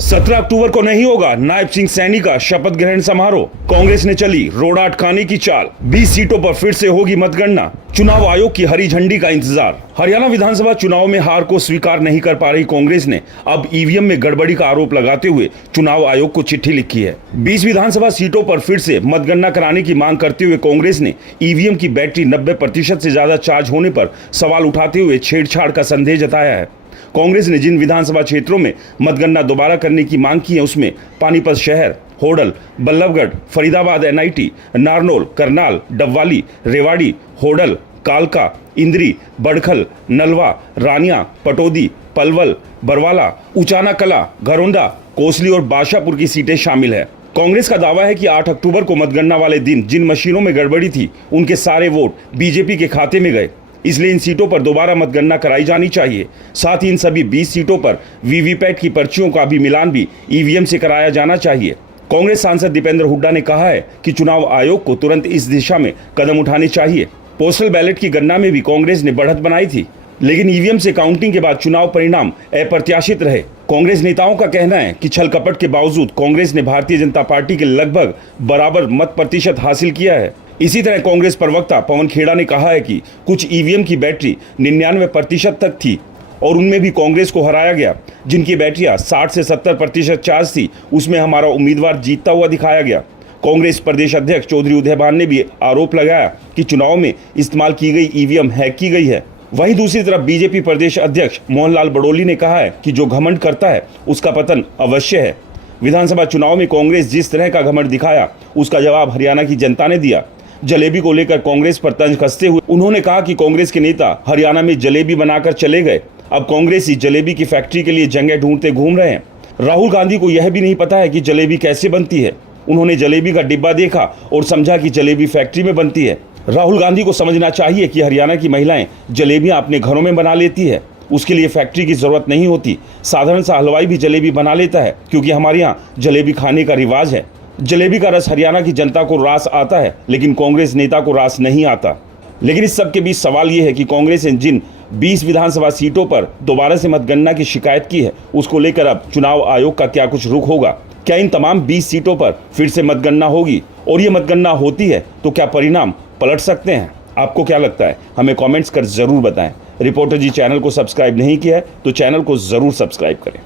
17 अक्टूबर को नहीं होगा नायब सिंह सैनी का शपथ ग्रहण समारोह। कांग्रेस ने चली रोड़ा अटकाने की चाल। 20 सीटों पर फिर से होगी मतगणना। चुनाव आयोग की हरी झंडी का इंतजार। हरियाणा विधानसभा चुनाव में हार को स्वीकार नहीं कर पा रही कांग्रेस ने अब ईवीएम में गड़बड़ी का आरोप लगाते हुए चुनाव आयोग को चिट्ठी लिखी है। 20 विधानसभा सीटों पर फिर से मतगणना कराने की मांग करते हुए कांग्रेस ने ईवीएम की बैटरी 90% से ज्यादा चार्ज होने पर सवाल उठाते हुए छेड़छाड़ का संदेह जताया है। कांग्रेस ने जिन विधानसभा क्षेत्रों में मतगणना दोबारा करने की मांग की है उसमें पानीपत शहर, होडल, बल्लभगढ़, फरीदाबाद एनआईटी, नारनौल, करनाल, डबवाली, रेवाड़ी, होडल, कालका, इंद्री, बड़खल, नलवा, रानिया, पटौदी, पलवल, बरवाला, उचाना कला, घरौंदा, कोसली और बादशाहपुर की सीटें शामिल है। कांग्रेस का दावा है कि 8 अक्टूबर को मतगणना वाले दिन जिन मशीनों में गड़बड़ी थी उनके सारे वोट बीजेपी के खाते में गए, इसलिए इन सीटों पर दोबारा मतगणना कराई जानी चाहिए। साथ ही इन सभी 20 सीटों पर वीवीपैट की पर्चियों का भी मिलान भी ईवीएम से कराया जाना चाहिए। कांग्रेस सांसद दीपेंद्र हुड्डा ने कहा है कि चुनाव आयोग को तुरंत इस दिशा में कदम उठाने चाहिए। पोस्टल बैलेट की गणना में भी कांग्रेस ने बढ़त बनाई थी, लेकिन ईवीएम से काउंटिंग के बाद चुनाव परिणाम अप्रत्याशित रहे। कांग्रेस नेताओं का कहना है कि छल कपट के बावजूद कांग्रेस ने भारतीय जनता पार्टी के लगभग बराबर मत प्रतिशत हासिल किया है। इसी तरह कांग्रेस प्रवक्ता पवन खेड़ा ने कहा है कि कुछ ईवीएम की बैटरी 99% तक थी और उनमें भी कांग्रेस को हराया गया। जिनकी बैटरियां 60 से 70% चार्ज थी उसमें हमारा उम्मीदवार जीतता हुआ दिखाया गया। कांग्रेस प्रदेश अध्यक्ष चौधरी उदयभान ने भी आरोप लगाया कि चुनाव में इस्तेमाल की गई ईवीएम हैक की गई है। वहीं दूसरी तरफ बीजेपी प्रदेश अध्यक्ष मोहनलाल बड़ोली ने कहा है कि जो घमंड करता है उसका पतन अवश्य है। विधानसभा चुनाव में कांग्रेस जिस तरह का घमंड दिखाया उसका जवाब हरियाणा की जनता ने दिया। जलेबी को लेकर कांग्रेस पर तंज कसते हुए उन्होंने कहा कि कांग्रेस के नेता हरियाणा में जलेबी बनाकर चले गए, अब कांग्रेसी जलेबी की फैक्ट्री के लिए जगह ढूंढते घूम रहे हैं। राहुल गांधी को यह भी नहीं पता है कि जलेबी कैसे बनती है। उन्होंने जलेबी का डिब्बा देखा और समझा कि जलेबी फैक्ट्री में बनती है। राहुल गांधी को समझना चाहिए कि हरियाणा की महिलाएं जलेबियां अपने घरों में बना लेती है, उसके लिए फैक्ट्री की जरूरत नहीं होती। साधारण सा हलवाई भी जलेबी बना लेता है क्योंकि हमारे यहाँ जलेबी खाने का रिवाज है। जलेबी का रस हरियाणा की जनता को रास आता है, लेकिन कांग्रेस नेता को रास नहीं आता। लेकिन इस सब के बीच सवाल यह है कि कांग्रेस ने जिन 20 विधानसभा सीटों पर दोबारा से मतगणना की शिकायत की है उसको लेकर अब चुनाव आयोग का क्या कुछ रुख होगा। क्या इन तमाम 20 सीटों पर फिर से मतगणना होगी और ये मतगणना होती है तो क्या परिणाम पलट सकते हैं? आपको क्या लगता है? हमें कॉमेंट्स कर जरूर बताएं। रिपोर्टर जी चैनल को सब्सक्राइब नहीं किया है तो चैनल को जरूर सब्सक्राइब करें।